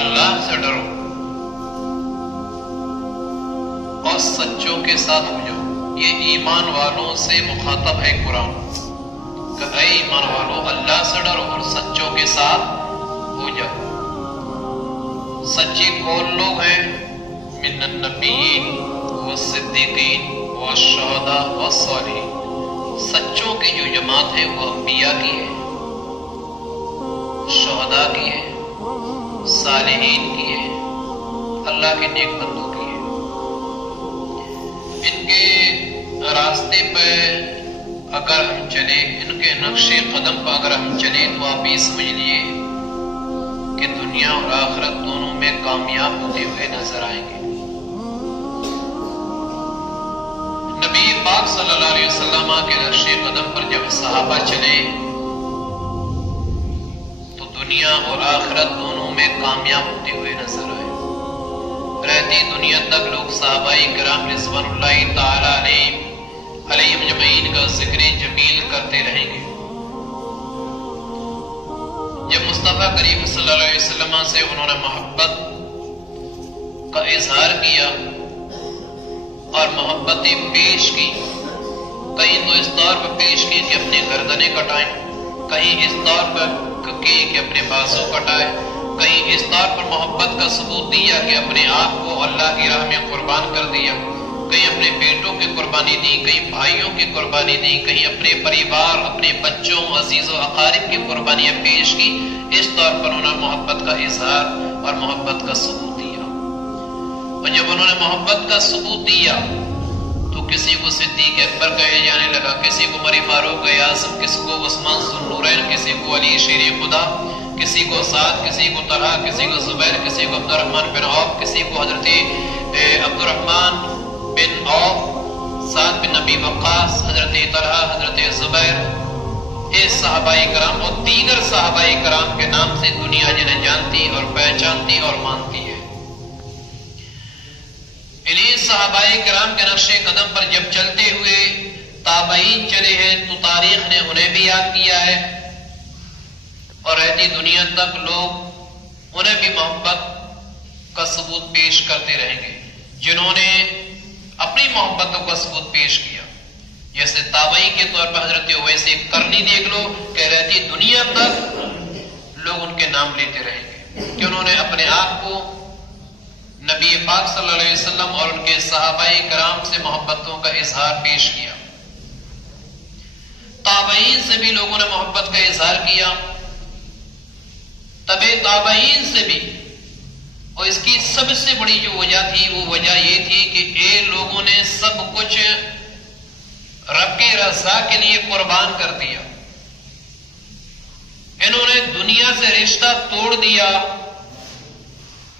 اللہ سے ڈرو اور سچوں کے ساتھ ہو جاؤ. یہ ایمان والوں سے مخاطب ہے قرآن کہ اے ایمان والو اللہ سے ڈرو اور سچوں کے ساتھ ہو جاؤ. سچے کون لوگ ہیں؟ من النبیین والصدیقین والشہداء والصالحین. سچوں کی جو جماعت ہے وہ انبیاء کی ہے، شہداء کی ہے، صالحین کی ہے، اللہ کے نیک بندوں کی ہے. ان کے راستے پہ اگر ہم چلے، ان کے نقش قدم پہ اگر ہم چلے تو آپ یہ سمجھ لیے کہ دنیا اور آخرت دونوں میں کامیاب ہوتے ہوئے نظر آئیں گے. نبی پاک صلی اللہ علیہ وسلم کے نقش قدم پر جب صحابہ چلے تو دنیا اور آخرت دونوں میں کامیاب ہوتے ہوئے نظر آئے. رہتی دنیا تک لوگ صحابہ کرام رضوان اللہ تعالی علیہم اجمعین کا ذکر جمیل کرتے رہیں گے. جب مصطفیٰ کریم صلی اللہ علیہ وسلم سے انہوں نے محبت کا اظہار کیا اور محبتیں پیش کی، کہیں تو اس طور پر پیش کی کہ اپنے گردنیں کٹائیں، کہیں اس طور پر کی کہ اپنے بازو کٹائے، کہیں اس طور پر محبت کا ثبوت دیا کہ اپنے آپ کو اللہ کی راہ میں قربان کر دیا، کہیں اپنے بیٹوں کی قربانی دی، کہیں بھائیوں کی قربانی دی، کہیں اپنے پریوار، اپنے بچوں، عزیز و اقارب کی قربانیاں پیش کی. اس طور پر انہوں نے محبت کا اظہار اور محبت کا ثبوت دیا. اور جب انہوں نے محبت کا ثبوت دیا تو کسی کو صدیق اکبر کہے جانے لگا، کسی کو عمر فاروق اعظم، کسی کو عثمان ذو النورین، کسی کو علی شیر خدا، کسی کو سعد، کسی کو طلحہ، کسی کو زبیر، کسی کو عبد الرحمن بن عوف، کسی کو حضرت عبد الرحمن بن عوف، سعد بن نبی وقاص، حضرت طلحہ، حضرت زبیر. اس صحابہ کرام اور دیگر صحابہ کرام کے نام سے دنیا جنہیں جانتی اور پہچانتی اور مانتی ہے. انہیں صحابہ کرام کے نقش قدم پر جب چلتے ہوئے تابعین چلے ہیں تو تاریخ نے انہیں بھی یاد کیا ہے اور رہتی دنیا تک لوگ انہیں بھی محبت کا ثبوت پیش کرتے رہیں گے جنہوں نے اپنی محبتوں کا ثبوت پیش کیا. جیسے تابعی کے طور پر حضرت اویس قرنی دیکھ لو کہ رہتی دنیا تک لوگ ان کے نام لیتے رہیں گے کہ انہوں نے اپنے آپ کو نبی پاک صلی اللہ علیہ وسلم اور ان کے صحابہ کرام سے محبتوں کا اظہار پیش کیا. تابعین سے بھی لوگوں نے محبت کا اظہار کیا، تبع تابعین سے بھی. اور اس کی سب سے بڑی جو وجہ تھی وہ وجہ یہ تھی کہ اے لوگوں نے سب کچھ رب کی رضا کے لیے قربان کر دیا. انہوں نے دنیا سے رشتہ توڑ دیا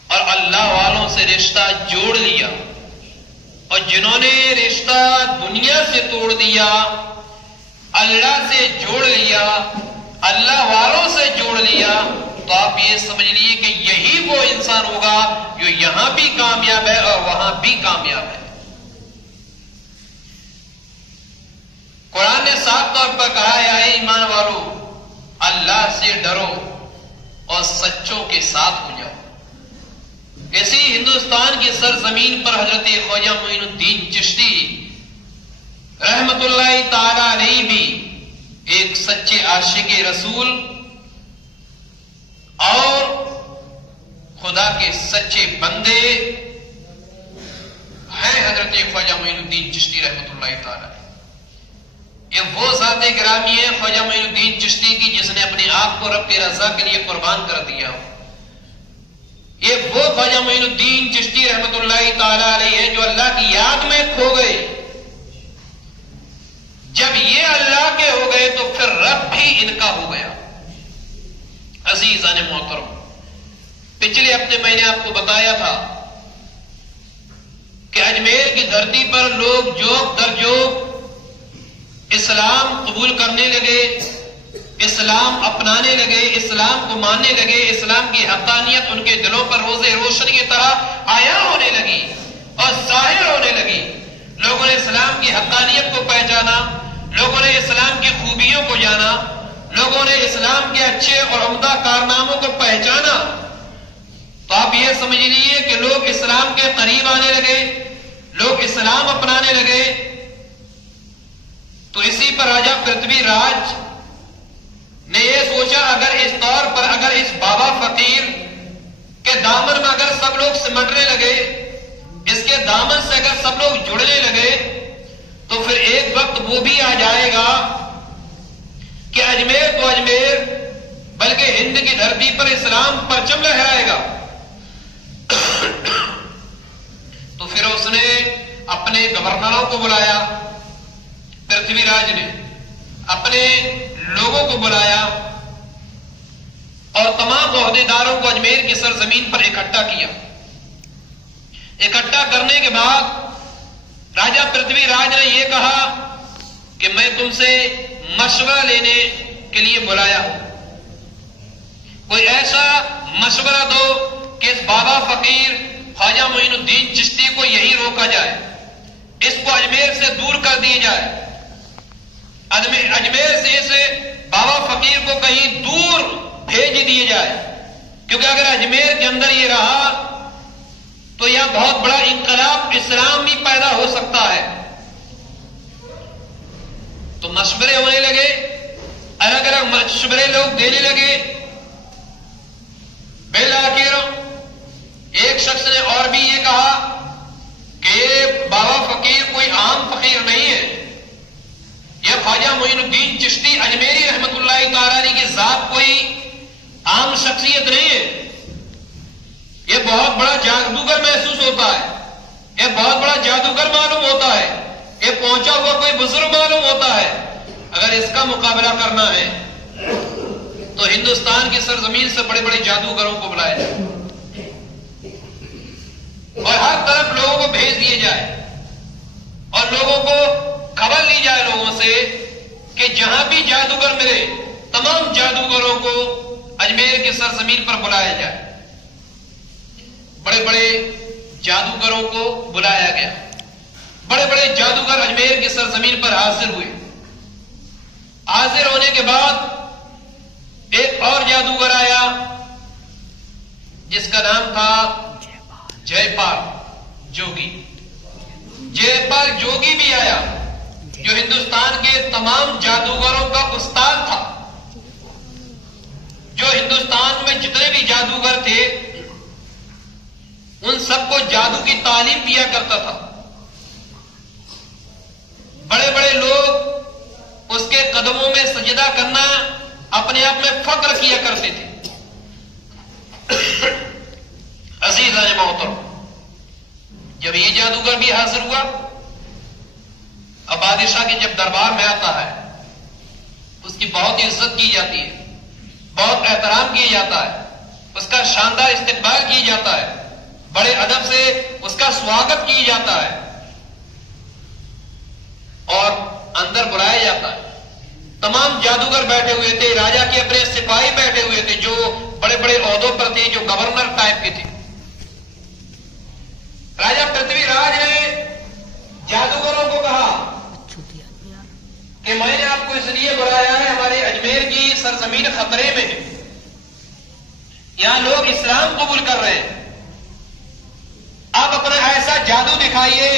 اور اللہ والوں سے رشتہ جوڑ لیا. اور جنہوں نے رشتہ دنیا سے توڑ دیا، اللہ سے جوڑ لیا، اللہ والوں سے جوڑ لیا، تو آپ یہ سمجھ لیے کہ یہی وہ انسان ہوگا جو یہاں بھی کامیاب ہے اور وہاں بھی کامیاب ہے. قرآن نے صاف طور پر کہا ہے اے ایمان والو اللہ سے ڈرو اور سچوں کے ساتھ ہو جاؤ. اسی ہندوستان کی سرزمین پر حضرت خواجہ معین الدین چشتی رحمت اللہ تعالی علیہ بھی ایک سچے عاشق رسول اور خدا کے سچے بندے ہیں. حضرت خواجہ معین الدین چشتی رحمت اللہ تعالی یہ وہ ذات گرامی ہے خواجہ معین الدین چشتی کی جس نے اپنے آپ کو رب کی رضا کے لیے قربان کر دیا ہو. یہ وہ خواجہ معین الدین چشتی رحمت اللہ تعالی علیہ ہے جو اللہ کی یاد میں کھو گئے. جب یہ اللہ کے ہو گئے تو پھر رب بھی ان کا ہو گیا. عزیزان محترم، پچھلے ہفتے میں نے آپ کو بتایا تھا کہ اجمیر کی دھرتی پر لوگ جوک در جوک اسلام قبول کرنے لگے، اسلام اپنانے لگے، اسلام کو ماننے لگے. اسلام کی حقانیت ان کے دلوں پر روز روشنی کی طرح عیاں ہونے لگی اور ظاہر ہونے لگی. لوگوں نے اسلام کی حقانیت کو پہچانا، لوگوں نے اسلام کی خوبیوں کو جانا، لوگوں نے اسلام کے اچھے اور عمدہ کارناموں کو پہچانا. تو سمجھ لیے کہ لوگ اسلام کے قریب آنے لگے، لوگ اسلام اپنانے لگے، تو اسی پر راجا پرتھوی راج نے یہ سوچا اگر اس طور پر اگر اس بابا فقیر کے دامن میں اگر سب لوگ سمٹنے لگے، اس کے دامن سے اگر سب لوگ جڑنے لگے، تو پھر ایک وقت وہ بھی آ جائے گا کہ اجمیر تو اجمیر بلکہ ہند کی دھرتی پر اسلام پرچم لہرائے گا۔ تو پھر اس نے اپنے گورنروں کو بلایا، پرتھوی راج نے اپنے لوگوں کو بلایا اور تمام عہدیداروں کو اجمیر کی سرزمین پر اکٹھا کیا۔ اکٹھا کرنے کے بعد راجا پرتھوی راج نے یہ کہا کہ میں تم سے مشورہ لینے کے لیے بلایا ہوں، کوئی ایسا مشورہ دو کہ اس بابا فقیر خواجہ معین الدین چشتی کو یہی روکا جائے، اس کو اجمیر سے دور کر دیا جائے، اجمیر سے اس بابا فقیر کو کہیں دور بھیج دیے جائے، کیونکہ اگر اجمیر کے اندر یہ رہا تو یہ بہت بڑا انقلاب اسلامی پیدا ہو سکتا ہے۔ تو مشورے ہونے لگے، الگ الگ مشورے لوگ دینے لگے۔ بالآخر ایک شخص نے اور بھی یہ کہا کہ یہ بابا فقیر کوئی عام فقیر نہیں ہے، یہ خواجہ معین الدین چشتی اجمیری رحمت اللہ تعالی علیہ کی ذات کوئی عام شخصیت نہیں ہے، یہ بہت بڑا جادوگر محسوس ہوتا ہے، یہ بہت بڑا جادوگر معلوم ہوتا ہے، یہ پہنچا ہوا کوئی بزرگ معلوم ہوتا ہے۔ اگر اس کا مقابلہ کرنا ہے تو ہندوستان کی سرزمین سے بڑے بڑے جادوگروں کو بلایا جائے اور ہر طرف لوگوں کو بھیج دیے جائے اور لوگوں کو خبر لی جائے لوگوں سے کہ جہاں بھی جادوگر ملے تمام جادوگروں کو اجمیر کی سرزمین پر بلایا جائے۔ بڑے بڑے جادوگروں کو بلایا گیا، بڑے بڑے جادوگر اجمیر کی سرزمین پر حاضر ہوئے۔ حاضر ہونے کے بعد ایک اور جادوگر آیا جس کا نام تھا جے پال جوگی۔ جے پال جوگی بھی آیا جو ہندوستان کے تمام جادوگروں کا استاد تھا، جو ہندوستان میں جتنے بھی جادوگر تھے ان سب کو جادو کی تعلیم دیا کرتا تھا۔ بڑے بڑے لوگ اس کے قدموں میں سجدہ کرنا اپنے آپ میں فخر کیا کرتے تھے۔ عزیزان محترم، جب یہ جادوگر بھی حاضر ہوا، اب بادشاہ کے جب دربار میں آتا ہے اس کی بہت عزت کی جاتی ہے، بہت احترام کیا جاتا ہے، اس کا شاندار استقبال کیا جاتا ہے، بڑے ادب سے اس کا سواگت کیا جاتا ہے اور اندر بلایا جاتا ہے۔ تمام جادوگر بیٹھے ہوئے تھے، راجا کے اپنے سپاہی بیٹھے ہوئے تھے جو بڑے بڑے عہدوں پر تھے، جو گورنر ٹائپ کے تھے۔ راجا پرتھوی راج نے جادوگروں کو کہا کہ میں نے آپ کو اس لیے بلایا ہے، ہمارے اجمیر کی سرزمین خطرے میں ہے، یہاں لوگ اسلام قبول کر رہے ہیں، آپ اپنا ایسا جادو دکھائیے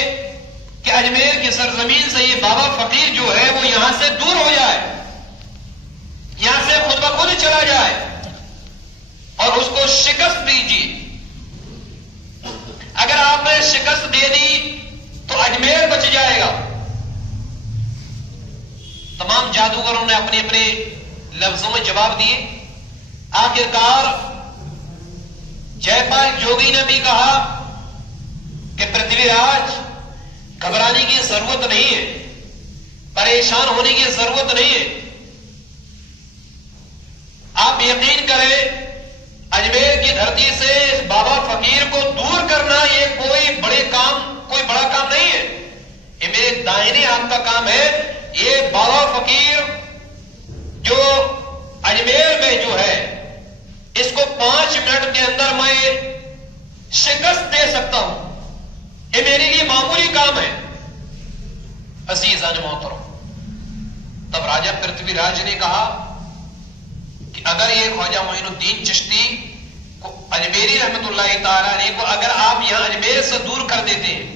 کہ اجمیر کی سرزمین سے یہ بابا فقیر جو ہے وہ یہاں سے دور ہو جائے، یہاں سے خود بخود چلا جائے اور اس کو شکست دیجیے۔ اگر آپ نے شکست دے دی تو اجمیر بچ جائے گا۔ تمام جادوگروں نے اپنے اپنے لفظوں میں جواب دیے۔ آخرکار جے پال جوگی نے بھی کہا کہ پرتھوی راج گھبرانے کی ضرورت نہیں ہے، پریشان ہونے کی ضرورت نہیں ہے، آپ یقین کریں اجمیر کی دھرتی سے اس بابا فقیر کو دور کرنا یہ کوئی بڑا کام نہیں ہے، یہ میرے دائنے ہاتھ کا کام ہے۔ یہ بابا فقیر جو اجمیر میں جو ہے اس کو 5 منٹ کے اندر میں شکست دے سکتا ہوں، یہ میرے لیے معمولی کام ہے۔ عزیزان محترم، تب راجا پرتھوی راج نے کہا کہ اگر یہ خواجہ معین الدین چشتی کو اجمیری رحمت اللہ تعالی علیہ کو اگر آپ یہاں اجمیر سے دور کر دیتے ہیں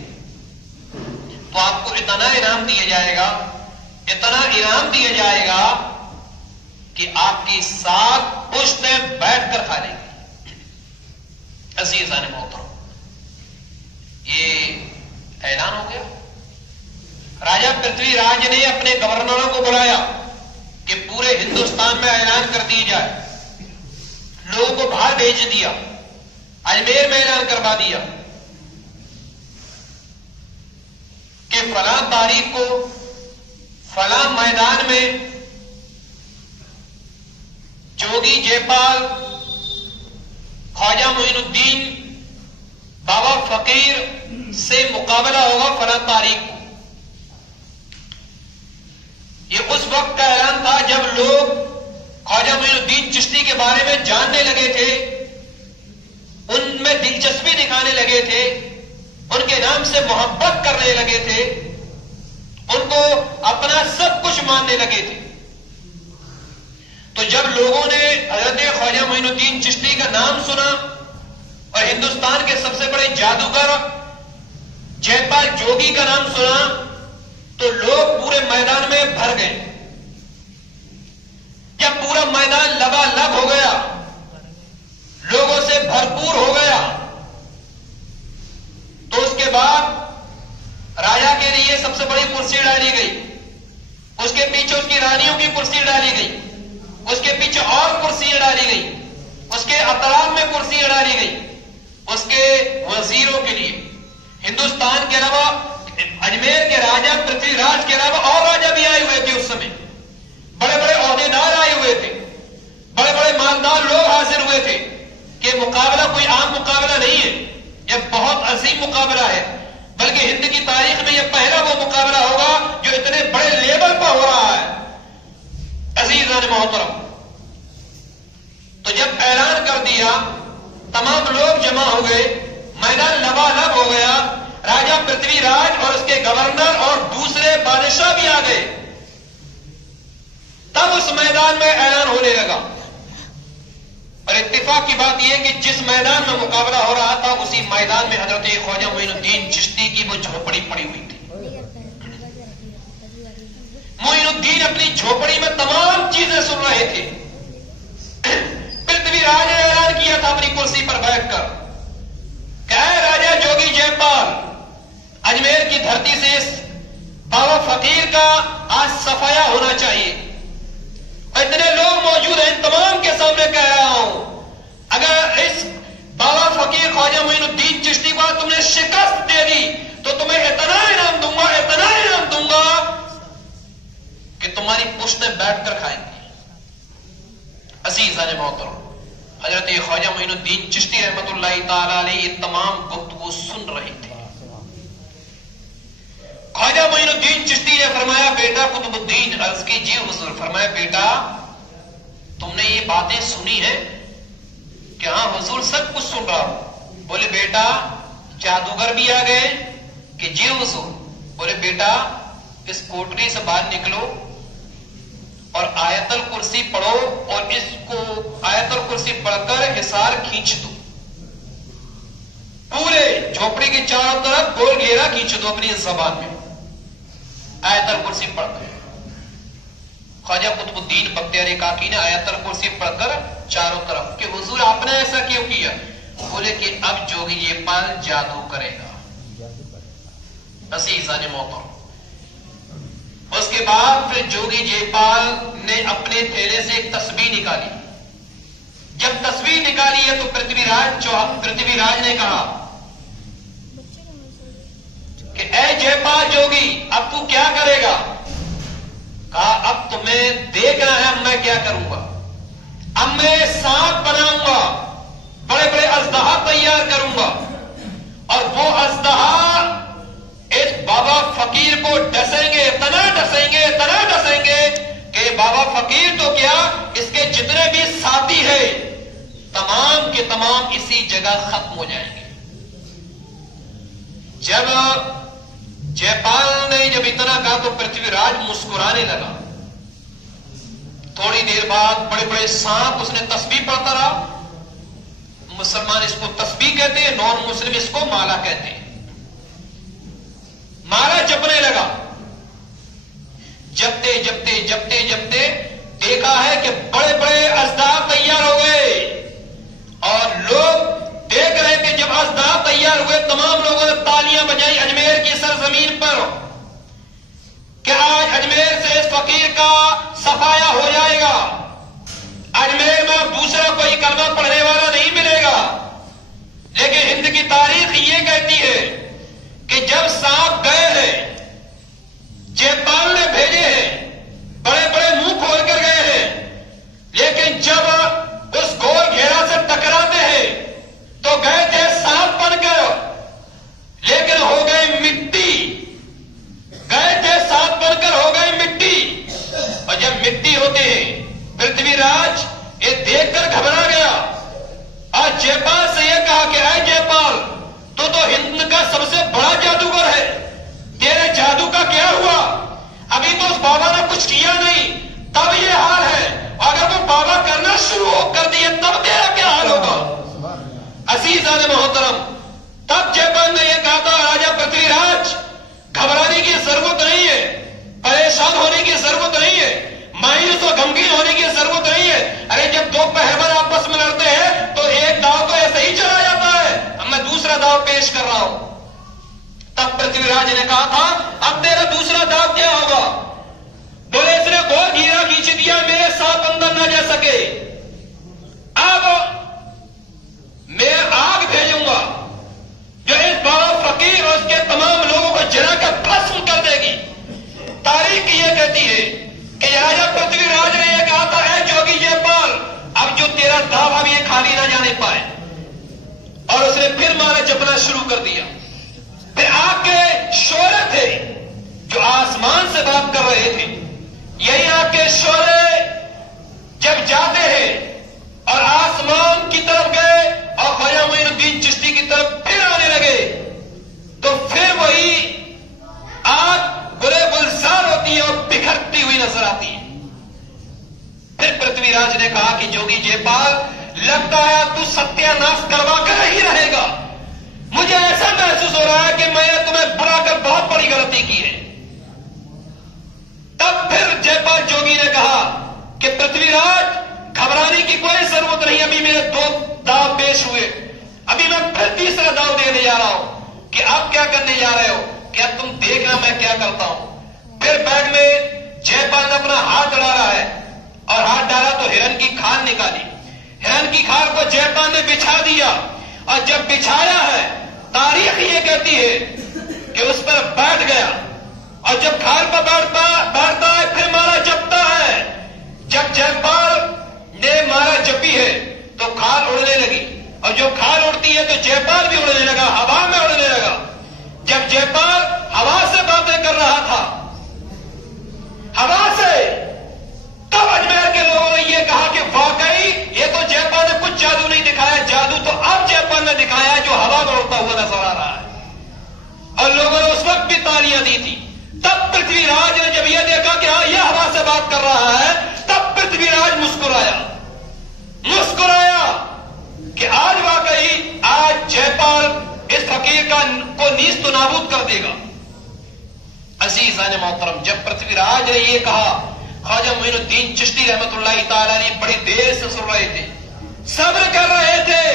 تو آپ کو اتنا انعام دیا جائے گا، اتنا انعام دیا جائے گا کہ آپ کی ساتھ پشتیں بیٹھ کر کھا لیں گے۔ عزیزان محترم، یہ اعلان ہو گیا۔ راجا پرتھوی راج نے اپنے گورنروں کو بلایا کہ پورے ہندوستان میں اعلان کر دی جائے، لوگوں کو باہر بھیج دیا، اجمیر میں اعلان کروا دیا کہ فلاں تاریخ کو فلاں میدان میں جوگی جے پال، خواجہ معین الدین، بابا فقیر سے مقابلہ ہوگا فلاں تاریخ کو۔ یہ اس وقت کا اعلان تھا جب لوگ خواجہ معین الدین چشتی کے بارے میں جاننے لگے تھے، ان میں دلچسپی دکھانے لگے تھے، ان کے نام سے محبت کرنے لگے تھے، ان کو اپنا سب کچھ ماننے لگے تھے۔ تو جب لوگوں نے حضرت خواجہ معین الدین چشتی کا نام سنا اور ہندوستان کے سب سے بڑے جادوگر جے پال جوگی کا نام سنا تو لوگ پورے میدان میں بھر گئے۔ جب پورا میدان لبالب ہو گیا، لوگوں سے بھرپور ہو گیا، تو اس کے بعد راجا کے لیے سب سے بڑی کرسی ڈالی گئی، اس کے پیچھے اس کی رانیوں کی کرسی ڈالی گئی، اس کے پیچھے اور کرسیاں ڈالی گئی، اس کے اطراف میں کرسیاں ڈالی گئی، اس کے وزیروں کے لیے۔ ہندوستان کے علاوہ اجمیر کے راجا پرتھوی راج کے علاوہ اور راجا بھی آئے ہوئے تھے، اس سمے بڑے بڑے عہدیدار آئے ہوئے تھے، بڑے بڑے مالدار لوگ حاضر ہوئے تھے کہ مقابلہ کوئی عام مقابلہ نہیں ہے، یہ بہت عظیم مقابلہ ہے، بلکہ ہند کی تاریخ میں یہ پہلا وہ مقابلہ ہوگا جو اتنے بڑے لیول پر ہو رہا ہے۔ عزیزان محترم، تو جب اعلان کر دیا تمام لوگ جمع ہو گئے، میدان لبالب ہو گیا، راجا پرتھوی راج اور اس کے گورنر اور دوسرے بادشاہ بھی آ گئے، تب اس میدان میں اعلان ہونے لگا۔ اور اتفاق کی بات یہ کہ جس میدان میں مقابلہ ہو رہا تھا اسی میدان میں حضرت خواجہ معین الدین چشتی کی وہ جھوپڑی پڑی ہوئی تھی۔ معین الدین اپنی جھوپڑی میں تمام چیزیں سن رہے تھے۔ پرتھوی راج نے اعلان کیا تھا اپنی کرسی پر بیٹھ کر کہ اے راجا جوگی جے پال، اجمیر کی دھرتی سے اس بابا فقیر کا آج صفایا ہونا چاہیے۔ اتنے لوگ موجود ہیں، تمام کے سامنے کہہ رہا ہوں، اگر اس بابا فقیر خواجہ معین الدین چشتی کو تم نے شکست دے دی تو تمہیں اتنا انعام دوں گا، اتنا انعام دوں گا کہ تمہاری پشتیں بیٹھ کر کھائیں گے۔ عزیزان محترم، حضرت خواجہ معین الدین چشتی رحمت اللہ تعالی علیہ یہ تمام گفتگو سن رہے تھے۔ خواجہ معین الدین چشتی نے فرمایا بیٹا قطب الدین، عرض کی جی حضور، فرمایا بیٹا تم نے یہ باتیں سنی ہیں؟ کہ ہاں حضور سب کچھ سن رہا ہوں۔ بولے بیٹا جادوگر بھی آ گئے؟ کہ جی حضور۔ بولے بیٹا اس کوٹری سے باہر نکلو اور آیت الکرسی پڑھو اور اس کو آیت الکرسی پڑھ کر حصار کھینچ دو، پورے جھوپڑی کے چاروں طرف گول گھیرا کھینچ دو اپنی زبان میں آیت الکرسی پڑھ کر۔ خواجہ قطب الدین بختیاری کاکی نے آیت الکرسی پڑھ کر چاروں طرف کہ حضور آپ نے ایسا کیوں کیا؟ بولے کہ اب جوگی یہ پال جادو کرے گا۔ عزیزان محترم، اس کے بعد پھر جوگی جے پال نے اپنے تھیلے سے ایک تسبیح نکالی۔ جب تسبیح نکالی ہے تو پرتھوی راج نے کہا کہ اے جے پال جوگی اب تو کیا کرے گا؟ کہا اب تمہیں دیکھنا ہے اب میں کیا کروں گا۔ اب میں سانپ بناؤں گا، بڑے بڑے اژدہا تیار کروں گا اور وہ اژدہا اس بابا فقیر کو ڈسیں گے، اتنا ڈسیں گے، اتنا ڈسیں گے کہ بابا فقیر تو کیا اس کے جتنے بھی ساتھی ہیں تمام کے تمام اسی جگہ ختم ہو جائیں گے۔ جب جے پال نے جب اتنا کہا تو پرتھوی راج مسکرانے لگا۔ تھوڑی دیر بعد بڑے بڑے سانپ، اس نے تسبیح پڑھتا رہا، مسلمان اس کو تسبیح ہیں, نان مسلم اس کو مالا کہتے ہیں. مالا جپنے لگا. جپتے جپتے جپتے جپتے دیکھا ہے کہ بڑے بڑے اژدھا تیار ہو گئے, اور لوگ دیکھ رہے کہ جب اژدھا تیار ہوئے تمام لوگوں نے تالیاں بجائی اجمیر کی سرزمین پر کہ آج اجمیر سے اس فقیر کا صفایا ہو جائے گا, اجمیر میں اب دوسرا کوئی کلمہ پڑھنے والا نہیں ملے گا. لیکن ہند کی تاریخ یہ کہتی ہے کہ جب صاحب گئے ہیں, جیپال نے بھیجے ہیں, بڑے بڑے منہ کھول کر گئے ہیں, لیکن جب اس گول گھیرا سے ٹکراتے ہیں تو گئے تھے سانپ بن کر, لیکن ہو گئے مٹی. گئے تھے سانپ بن کر ہو گئے مٹی. اور جب مٹی ہوتے ہیں پرتھوی راج یہ دیکھ کر گھبرا گیا, اور جیپال سے یہ کہا کہ اے جیپال, تو ہند کا سب سے بڑا جادوگر ہے, تیرے جادو کا کیا ہوا؟ ابھی تو اس بابا نے کچھ کیا نہیں, تب یہ حال ہے, اگر وہ بابا کرنا شروع کر دیے تب تیرا کیا حال ہوگا؟ عزیزان محترم, تب جیپال نے یہ کہا تھا راجا پرتھوی راج گھبرانے کی ضرورت نہیں ہے, پریشان ہونے کی ضرورت نہیں ہے, مایوس و غمگین ہونے کی ضرورت نہیں ہے. ارے جب دو پہلوان آپس میں لڑتے ہیں تو ایک داؤ تو ایسے ہی چلا جاتا ہے, اب میں دوسرا داؤ پیش کر رہا ہوں. تب پرتھوی راج نے کہا تھا اب تیرا دوسرا داؤ کیا ہوگا؟ بولے اس نے گول گھیرا کھینچ دیا, میرے ساتھ اندر نہ جا سکے. اب میں آگ بھیجوں گا جو اس بابا فقیر اور اس کے تمام لوگوں کو جلا کر بھسم کر دے گی. تاریخ یہ کہتی ہے کہ راجا پرتھوی راج نے یہ کہا تھا اے جوگی جیپال, اب جو تیرا داؤ اب یہ کھالی نہ جانے پائے, اور اس نے پھر مارا جپنا شروع کر دیا. پھر آگ کے شعلے تھے جو آسمان سے بات کر رہے تھے, یہی آگ کے شعلے جب جاتے ہیں اور آسمان کی طرف گئے اور خواجہ معین الدین چشتی کی طرف پھر آنے لگے, تو پھر وہی آگ برے گلزار ہوتی ہے اور بکھرتی ہوئی نظر آتی ہے. پھر پرتھوی راج نے کہا کہ جوگی جیپال, لگتا ہے تو ستیہ ناش کروا کر ہی رہے گا. مجھے ایسا محسوس ہو رہا ہے کہ میں نے تمہیں بلا کر بہت بڑی غلطی کی ہے. تب پھر جیپال جوگی نے کہا کہ پرتھوی راج گھبرانے کی کوئی ضرورت نہیں, ابھی میرے دو داؤ پیش ہوئے, ابھی میں پھر تیسرا داؤ دینے جا رہا ہوں کہ آپ کیا کرنے جا رہے ہو, کیا تم دیکھنا میں کیا کرتا ہوں. پھر بیگ میں جیپال نے اپنا ہاتھ ڈالا ہے, اور ہاتھ ڈالا تو ہرن کی کھال نکالی. ہرن کی کھال کو جیپال نے بچھا دیا, اور جب بچھایا ہے تاریخ یہ کہتی ہے کہ اس پر بیٹھ گیا, اور جب کھال پر بیٹھتا ہے پھر مارا جپتا ہے. جب جیپال نے مارا جپی ہے تو کھال اڑنے لگی, اور جو کھال اڑتی ہے تو جیپال بھی اڑنے لگا, ہوا میں اڑنے لگا. جب جیپال ہوا سے باتیں کر رہا تھا, ہوا سے, تب اجمیر کے لوگوں نے یہ کہا کہ واقعی یہ تو جیپال نے کچھ جادو نہیں دکھایا, جادو تو اب جیپال نے دکھایا جو ہوا میں اڑتا ہوا نظر آ رہا ہے. اور لوگوں نے اس وقت بھی تالیاں دی تھی. تب پرتھوی راج نے جب یہ دیکھا کہ ہاں یہ ہوا سے بات کر رہا ہے, تب پرتھوی راج مسکرایا کہ آج واقعی آج جیپال اس فقیر کو نیست و نابود کر دے گا. عزیزان محترم, جب پرتھوی راج نے یہ کہا, خواجہ معین الدین چشتی رحمت اللہ تعالی علیہ بڑی دیر سے سن رہے تھے, صبر کر رہے تھے.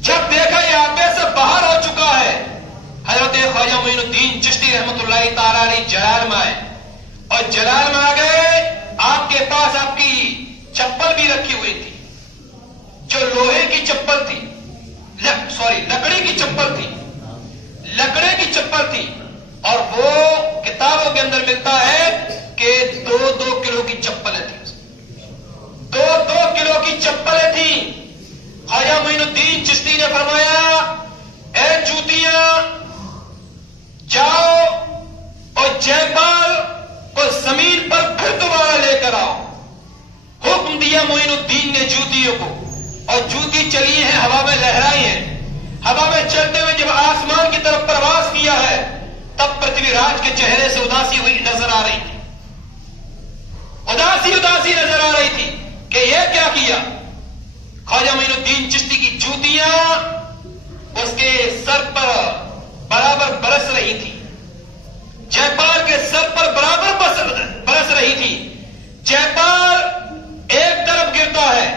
جب دیکھا یہ آپے سے باہر ہو چکا ہے, حضرت خواجہ معین الدین چشتی رحمت اللہ تعالی علیہ جلال میں آئے, اور جلال میں آ گئے. آپ کے پاس آپ کی چپل بھی رکھی ہوئی تھی جو لوہے کی چپل تھی, لکڑی کی چپل تھی, لکڑے کی چپل تھی. اور وہ کتابوں کے اندر ملتا ہے کہ 2-2 کلو کی چپلیں تھیں, 2-2 کلو کی چپلیں تھیں. خواجہ معین الدین چشتی نے فرمایا اے جوتیاں جاؤ اور جیپال کو زمین پر پھر دوبارہ لے کر آؤ. حکم دیا معین الدین نے جوتیوں کو, اور جوتی چلی ہیں, ہوا میں لہرائی ہیں. ہوا میں چلتے ہوئے جب آسمان کی طرف پرواز کیا ہے تب پرتھوی راج کے چہرے سے اداسی ہوئی نظر آ رہی تھی, اداسی نظر آ رہی تھی کہ یہ کیا کیا. خواجہ معین الدین چشتی کی جوتیاں اس کے سر پر برابر برس رہی تھی، جے پال کے سر پر برابر برس رہی تھی. جے پال ایک طرف گرتا ہے،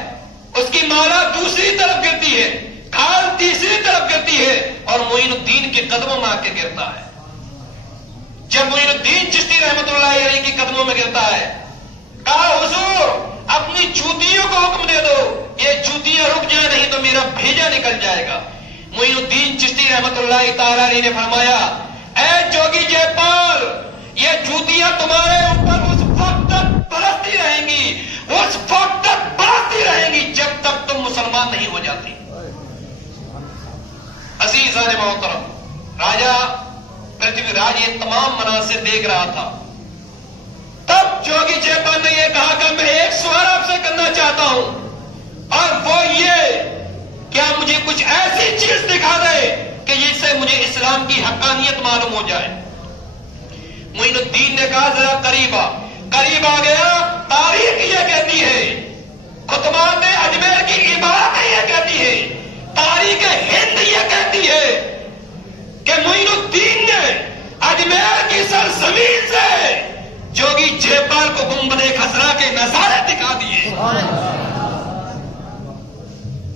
اس کی مالا دوسری طرف گرتی ہے، کھال تیسری طرف گرتی ہے، اور معین الدین کے قدموں میں آ کے گرتا ہے. جب معین الدین چشتی رحمت اللہ علیہ کی قدموں میں گرتا ہے، کہا حضور اپنی جوتیوں کو حکم دے دو، یہ جوتیاں رک جائیں نہیں تو میرا بھیجا نکل جائے گا. معین الدین چشتی رحمت اللہ تعالی علیہ نے فرمایا، اے جوگی جے پال، یہ جوتیاں تمہارے اوپر اس وقت تک برستی رہیں گی، اس وقت تک برستی رہیں گی جب تک تم مسلمان نہیں ہو جاتی. عزیزان محترم، راجا پرتھوی راج یہ تمام مناظر دیکھ رہا تھا. تب جوگی جے پال نے یہ کہا کہ میں ایک سوال آپ سے کرنا چاہتا ہوں، اور وہ یہ کیا مجھے کچھ ایسی چیز دکھا دے کہ جس سے مجھے اسلام کی حقانیت معلوم ہو جائے. معین الدین نے کہا ذرا قریب آ گیا. تاریخ یہ کہتی ہے، خطبات اجمیر کی عبارت یہ کہتی ہے، تاریخ ہند یہ کہتی ہے کہ معین الدین نے اجمیر کی سرزمین سے جوگی جے پال کو گنبد خضرا کے نظارے دکھا دیے،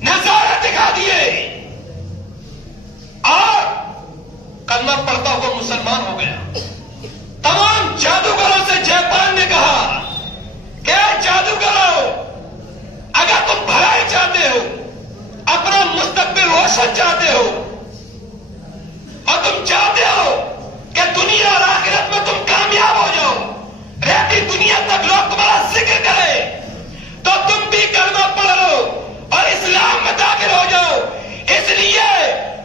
نظارے دکھا دیے، اور کلمہ پڑھتا ہوا مسلمان ہو گیا. تمام جادوگروں سے جے پال نے کہا کہ جادوگروں، اگر تم بھلائی چاہتے ہو، اپنا مستقبل روشن چاہتے ہو، اور تم چاہتے ہو کہ دنیا اور آخرت میں تم کامیاب ہو جاؤ، رہتی دنیا تک لوگ تمہارا ذکر کرے، تو تم بھی کلمہ پڑھ لو اور اسلام میں داخل ہو جاؤ. اس لیے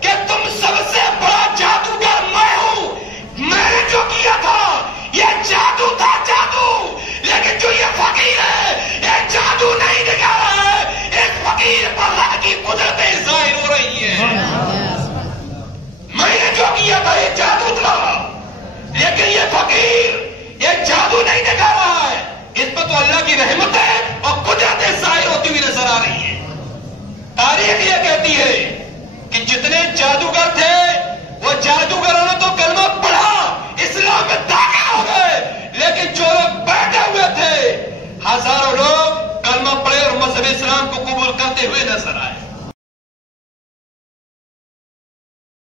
کہ تم سب سے بڑا جادوگر میں ہوں. میں نے جو کیا تھا یہ جادو تھا، جادو. لیکن جو یہ فقیر ہے یہ جادو نہیں دکھا رہا ہے، اس فقیر پر اللہ کی قدرتیں ظاہر ہو رہی ہیں. میں نے جو کیا تھا یہ جادو تھا، لیکن یہ فقیر یہ جادو نہیں دکھا رہا ہے، اس پر تو اللہ کی رحمت ہے اور قدرتیں ظاہر ہوتی ہوئی نظر آ رہی ہیں. تاریخ یہ کہتی ہے کہ جتنے جادوگر تھے وہ جادوگروں نے